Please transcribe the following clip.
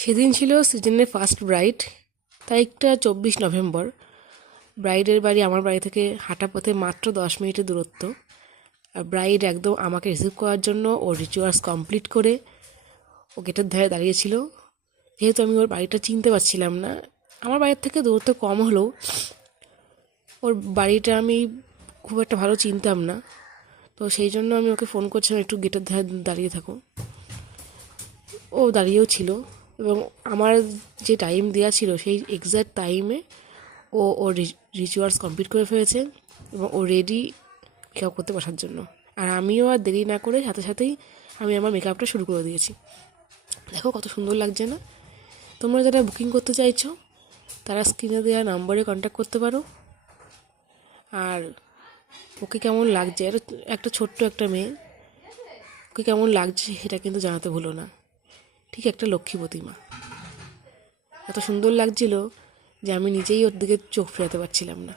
সেদিন ছিল সিজনের ফার্স্ট ব্রাইড, তারিখটা 24 নভেম্বর। ব্রাইডের বাড়ি আমার বাড়ি থেকে হাঁটা পথে মাত্র 10 মিনিটের দূরত্ব। আর ব্রাইড একদম আমাকে রিসিভ করার জন্য ওর রিচুয়ালস কমপ্লিট করে ও গেটের ধারে দাঁড়িয়েছিল। যেহেতু আমি ওর বাড়িটা চিনতে পারছিলাম না, আমার বাড়ির থেকে দূরত্ব কম হলেও ওর বাড়িটা আমি খুব একটা ভালো চিনতাম না, তো সেই জন্য আমি ওকে ফোন করছিলাম একটু গেটের ধারে দাঁড়িয়ে থাকো। ও দাঁড়িয়েও ছিল এবং আমার যে টাইম দেওয়া ছিল সেই এক্স্যাক্ট টাইমে ওর রিচুয়ালস কমপ্লিট করে ফেলেছে এবং ও রেডি মেকআপ করতে বসার জন্য। আর আমিও আর দেরি না করে সাথে সাথেই আমি আমার মেকআপটা শুরু করে দিয়েছি। দেখো কত সুন্দর লাগছে না? তোমরা যারা বুকিং করতে চাইছো তারা স্ক্রিনে দেওয়া নাম্বারে কন্ট্যাক্ট করতে পারো। আর ওকে কেমন লাগছে, একটা ছোট্ট একটা মেয়ে, ওকে কেমন লাগছে সেটা কিন্তু জানাতে ভুলো না। ঠিক একটা লক্ষ্মী প্রতিমা, এত সুন্দর লাগছিল যে আমি নিজেই ওর দিকে চোখ ফেরাতে পারছিলাম না।